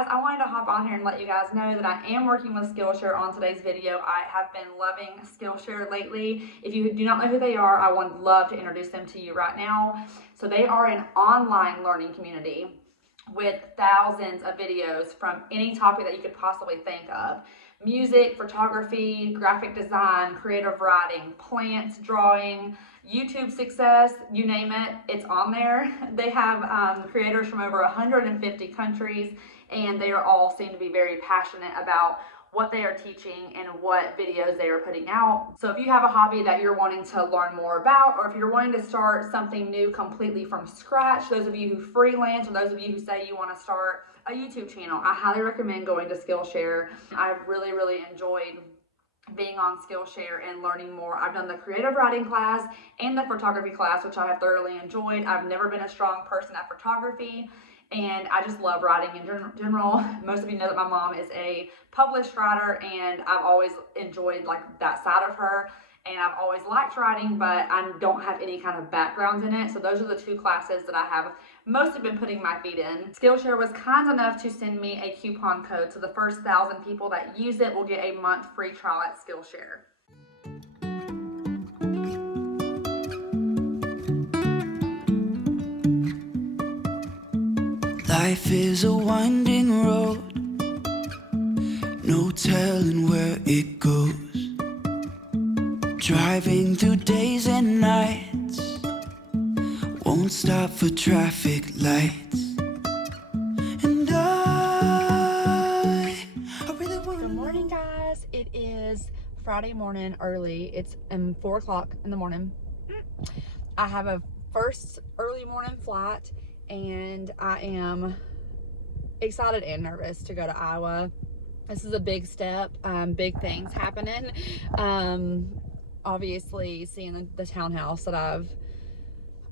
guys, I wanted to hop on here and let you guys know that I am working with Skillshare on today's video. I have been loving Skillshare lately. If you do not know who they are, I would love to introduce them to you right now. So they are an online learning community with thousands of videos from any topic that you could possibly think of. Music, photography, graphic design, creative writing, plants, drawing, YouTube success, you name it, it's on there. They have creators from over 150 countries, and they are all seem to be very passionate about what they are teaching and what videos they are putting out. So if you have a hobby that you're wanting to learn more about, or if you're wanting to start something new completely from scratch, those of you who freelance or those of you who say you want to start a YouTube channel, I highly recommend going to Skillshare. I've really enjoyed being on Skillshare and learning more. I've done the creative writing class and the photography class, which I have thoroughly enjoyed. I've never been a strong person at photography, and I just love writing in general. Most of you know that my mom is a published writer, and I've always enjoyed like that side of her, and I've always liked writing, but I don't have any kind of background in it. So those are the two classes that I have mostly been putting my feet in. Skillshare was kind enough to send me a coupon code, so the first 1,000 people that use it will get a month free trial at Skillshare. Life is a winding road, no telling where it goes. Driving through days and nights, won't stop for traffic lights. And I really want. Good morning, guys. It is Friday morning early. It's 4 o'clock in the morning. I have a first early morning flight, and I am excited and nervous to go to Iowa. This is a big step, big things happening. Obviously seeing the townhouse that I've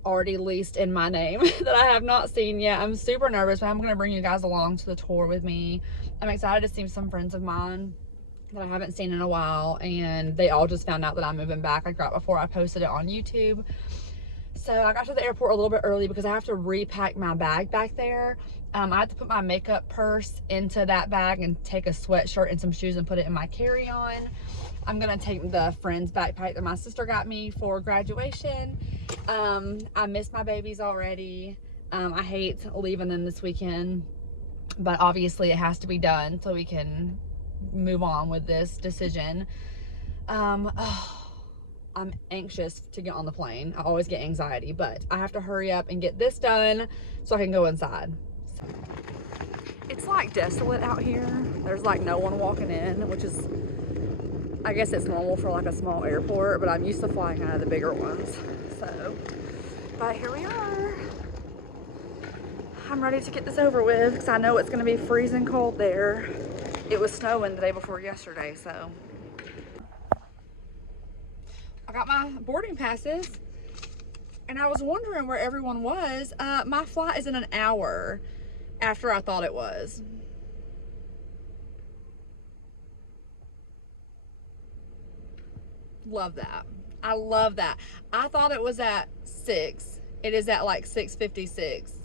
already leased in my name that I have not seen yet. I'm super nervous, but I'm going to bring you guys along to the tour with me. I'm excited to see some friends of mine that I haven't seen in a while, and they all just found out that I'm moving back like right before I posted it on YouTube. So I got to the airport a little bit early because I have to repack my bag back there. I have to put my makeup purse into that bag and take a sweatshirt and some shoes and put it in my carry-on. I'm gonna take the friend's backpack that my sister got me for graduation. I miss my babies already. I hate leaving them this weekend, but obviously it has to be done so we can move on with this decision. I'm anxious to get on the plane. I always get anxiety, but I have to hurry up and get this done so I can go inside. So, it's like desolate out here. There's like no one walking in, which is, I guess it's normal for like a small airport, but I'm used to flying out of the bigger ones. So, but here we are. I'm ready to get this over with because I know it's going to be freezing cold there. It was snowing the day before yesterday, so. I got my boarding passes, and I was wondering where everyone was. My flight is in an hour after I thought it was. Love that. I love that. I thought it was at 6. It is at like 6:56.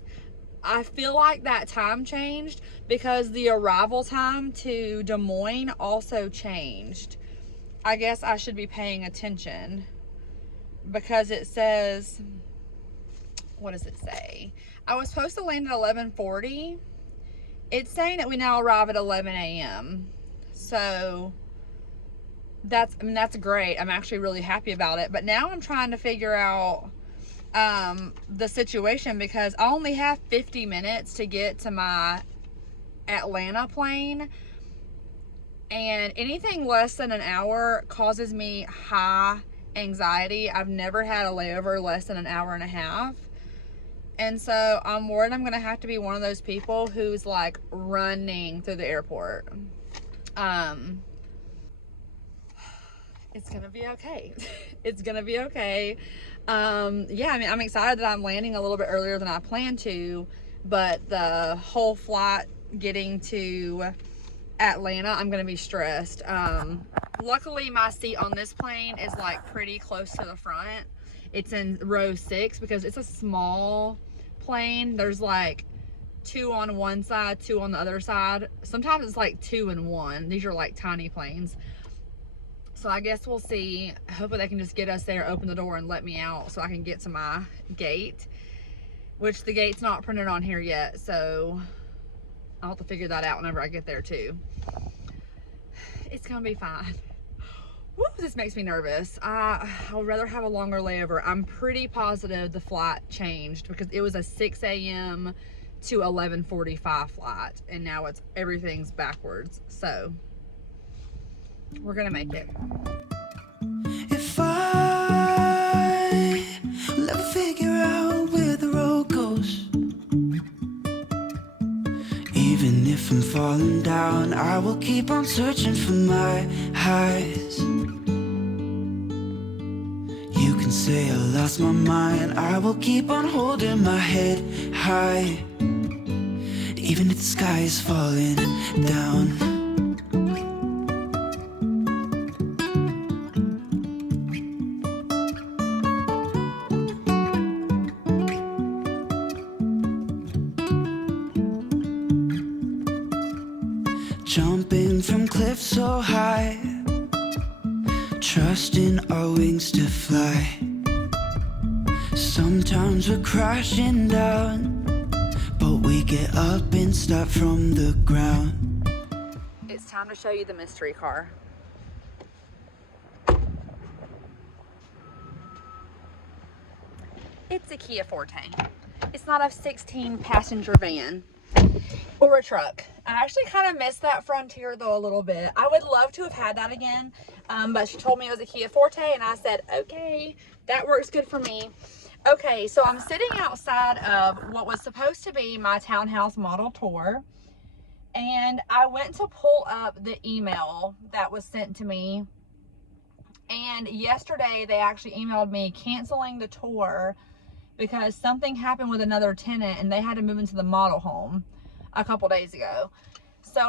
I feel like that time changed because the arrival time to Des Moines also changed. I guess I should be paying attention because it says, what does it say? I was supposed to land at 11:40. It's saying that we now arrive at 11 a.m. So that's great. I'm actually really happy about it. But now I'm trying to figure out the situation because I only have 50 minutes to get to my Atlanta plane. And anything less than an hour causes me high anxiety. I've never had a layover less than an hour and a half. And so I'm worried I'm going to have to be one of those people who's like running through the airport. It's going to be okay. It's going to be okay. Yeah, I mean, I'm excited that I'm landing a little bit earlier than I planned to, but the whole flight getting to Atlanta, I'm gonna be stressed. Luckily my seat on this plane is like pretty close to the front. It's in row 6 because it's a small plane. There's like 2 on one side, 2 on the other side. Sometimes it's like 2 and 1. These are like tiny planes. So I guess we'll see. Hopefully they can just get us there, open the door, and let me out so I can get to my gate, which the gate's not printed on here yet. So I'll have to figure that out whenever I get there too. It's gonna be fine. Woo, this makes me nervous. I would rather have a longer layover. I'm pretty positive the flight changed because it was a 6 a.m. to 11:45 flight, and now everything's backwards. So we're gonna make it. If I will ever figure out where the road goes, even if I'm falling down, I will keep on searching for my highs. You can say I lost my mind, I will keep on holding my head high, even if the sky is falling down. Jumping from cliffs so high, trusting our wings to fly. Sometimes we're crashing down, but we get up and start from the ground. It's time to show you the mystery car. It's a Kia Forte. It's not a 16 passenger van or a truck. I actually kind of missed that Frontier though a little bit. I would love to have had that again, but she told me it was a Kia Forte, and I said, okay, that works good for me. Okay, so I'm sitting outside of what was supposed to be my Townhouse model tour, and I went to pull up the email that was sent to me, and yesterday they actually emailed me canceling the tour because something happened with another tenant and they had to move into the model home a couple days ago. So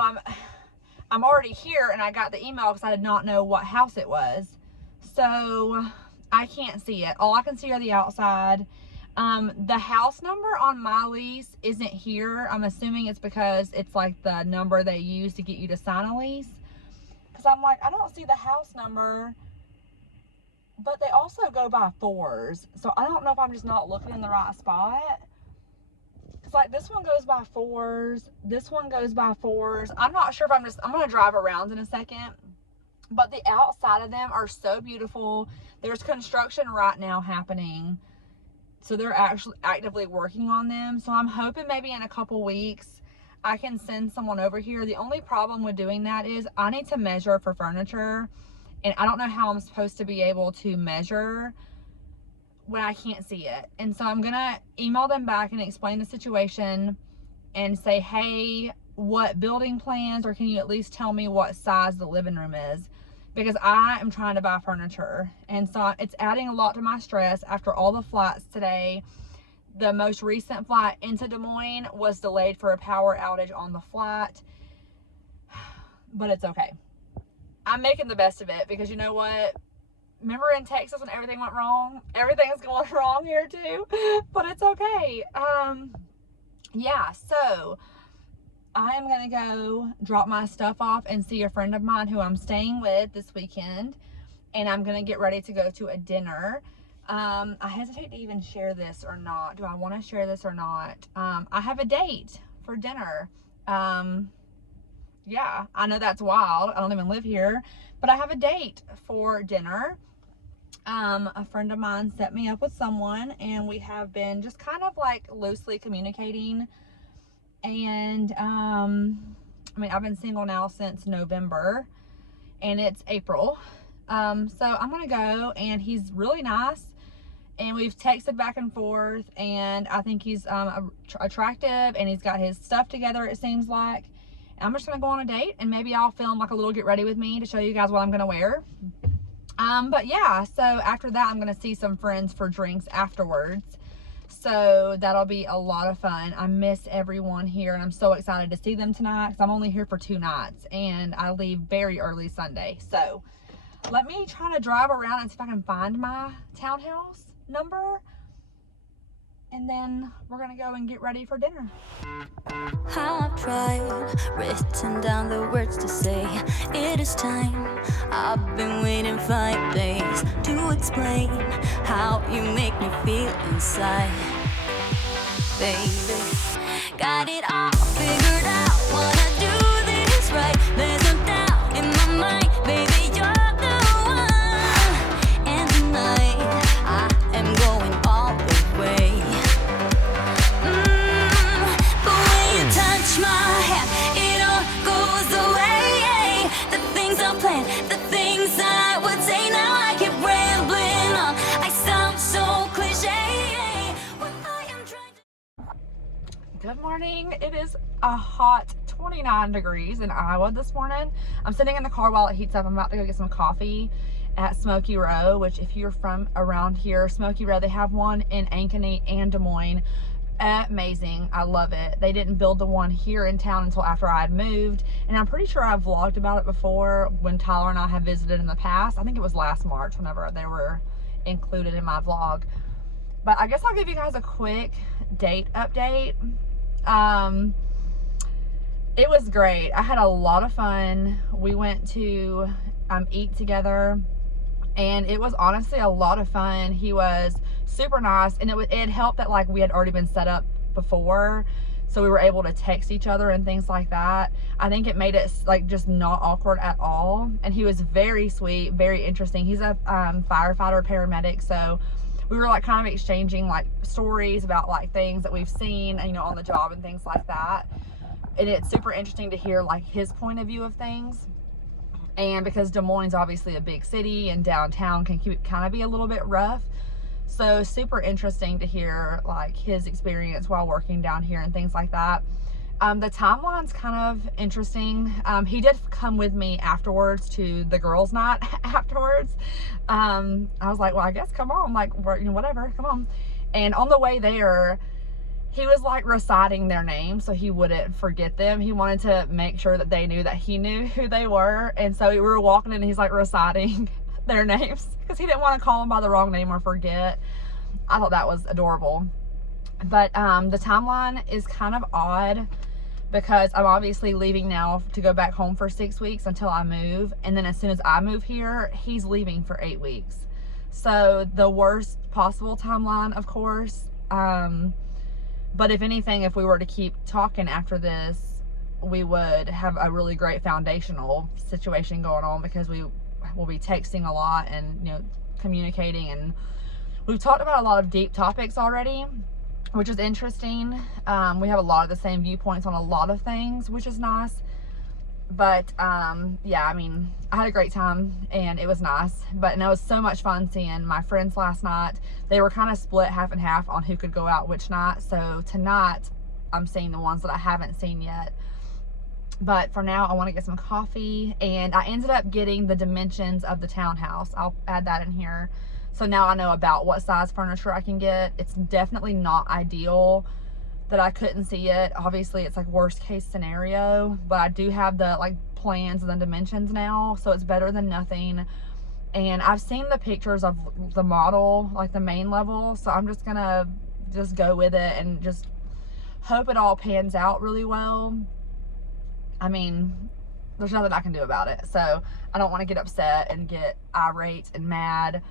I'm already here, and I got the email because I did not know what house it was. So I can't see it. All I can see are the outside. The house number on my lease isn't here. I'm assuming it's because it's like the number they use to get you to sign a lease. Because I'm like, I don't see the house number. But they also go by 4s. So I don't know if I'm just not looking in the right spot. Like this one goes by 4s, this one goes by 4s. I'm not sure if I'm gonna drive around in a second, but the outside of them are so beautiful. There's construction right now happening, so they're actually actively working on them. So I'm hoping maybe in a couple weeks I can send someone over here. The only problem with doing that is I need to measure for furniture, and I don't know how I'm supposed to be able to measure when I can't see it. And so I'm gonna email them back and explain the situation and say, hey, what building plans, or can you at least tell me what size the living room is, because I am trying to buy furniture, and so it's adding a lot to my stress after all the flights today. The most recent flight into Des Moines was delayed for a power outage on the flight, but it's okay. I'm making the best of it, because you know what? Remember in Texas when everything went wrong? Everything's going wrong here too, but it's okay. Yeah, so I am gonna go drop my stuff off and see a friend of mine who I'm staying with this weekend, and I'm gonna get ready to go to a dinner. I hesitate to even share this or not. Do I want to share this or not? I have a date for dinner. Yeah, I know that's wild. I don't even live here, but I have a date for dinner. A friend of mine set me up with someone, and we have been just kind of like loosely communicating. And I mean, I've been single now since November, and it's April. So I'm gonna go, and he's really nice, and we've texted back and forth, and I think he's attractive, and he's got his stuff together, it seems like. And I'm just gonna go on a date, and maybe I'll film like a little get ready with me to show you guys what I'm gonna wear. But yeah, so after that I'm gonna see some friends for drinks afterwards, so that'll be a lot of fun. I miss everyone here, and I'm so excited to see them tonight, because I'm only here for 2 nights, and I leave very early Sunday. So let me try to drive around and see if I can find my Townhouse number, and then we're gonna go and get ready for dinner. I've tried, written down the words to say it is time. I've been waiting 5 days to explain how you make me feel inside. Baby, got it all figured out, wanna do this right. There's no doubt in my mind, baby, you're the one. And tonight, I am going all the way. The way you touch my hand, it all goes away. The things I planned, the things I would say, now I keep rambling on. I sound so cliche when I am trying to... Good morning. It is a hot 29 degrees in Iowa this morning. I'm sitting in the car while it heats up. I'm about to go get some coffee at Smoky Row, which if you're from around here, Smoky Row, they have one in Ankeny and Des Moines. Amazing. I love it. They didn't build the one here in town until after I had moved, and I'm pretty sure I've vlogged about it before when Tyler and I have visited in the past. I think it was last March whenever they were included in my vlog. But I guess I'll give you guys a quick date update. It was great. I had a lot of fun. We went to eat together, and it was honestly a lot of fun. He was super nice, and it helped that like we had already been set up before, so we were able to text each other and things like that. I think it made it like just not awkward at all, and he was very sweet, very interesting. He's a firefighter paramedic, so we were like kind of exchanging like stories about like things that we've seen, you know, on the job and things like that. And it's super interesting to hear like his point of view of things. And because Des Moines is obviously a big city and downtown can kind of be a little bit rough, so super interesting to hear like his experience while working down here and things like that. The timeline's kind of interesting. He did come with me afterwards to the girls' night afterwards. I was like, well, I guess come on, like, you know, whatever, come on. And on the way there, he was like reciting their names so he wouldn't forget them. He wanted to make sure that they knew that he knew who they were. And so we were walking in and he's like reciting their names because he didn't want to call them by the wrong name or forget. I thought that was adorable. But the timeline is kind of odd because I'm obviously leaving now to go back home for 6 weeks until I move. And then as soon as I move here, he's leaving for 8 weeks. So the worst possible timeline, of course. But if anything, if we were to keep talking after this, we would have a really great foundational situation going on because we will be texting a lot and, you know, communicating. And we've talked about a lot of deep topics already, which is interesting. We have a lot of the same viewpoints on a lot of things, which is nice. But yeah, I mean, I had a great time and it was nice. And it was so much fun seeing my friends last night. They were kind of split half and half on who could go out which night. So tonight I'm seeing the ones that I haven't seen yet. But for now, I want to get some coffee, and I ended up getting the dimensions of the townhouse. I'll add that in here. So now I know about what size furniture I can get. It's definitely not ideal that I couldn't see it. Obviously, it's like worst case scenario, but I do have the like plans and the dimensions now, so it's better than nothing. And I've seen the pictures of the model, like the main level, so I'm just gonna just go with it and just hope it all pans out really well. I mean, there's nothing I can do about it, so I don't want to get upset and get irate and mad.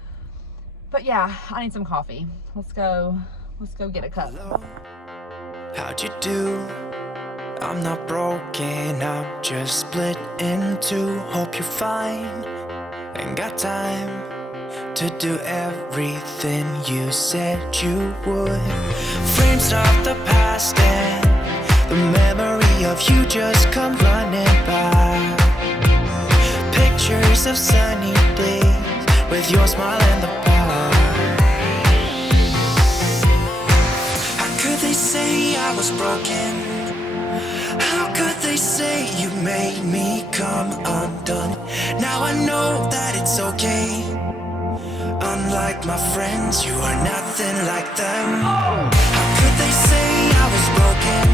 But yeah, I need some coffee. Let's go get a cup. How'd you do? I'm not broken, I'm just split in two. Hope you're fine, ain't got time to do everything you said you would. Frames of the past and the memory of you just come running by. Pictures of sunny days with your smile and the bar. How could they say I was broken? How could they say you made me come undone? Now I know that it's okay. Unlike my friends, you are nothing like them. How could they say I was broken?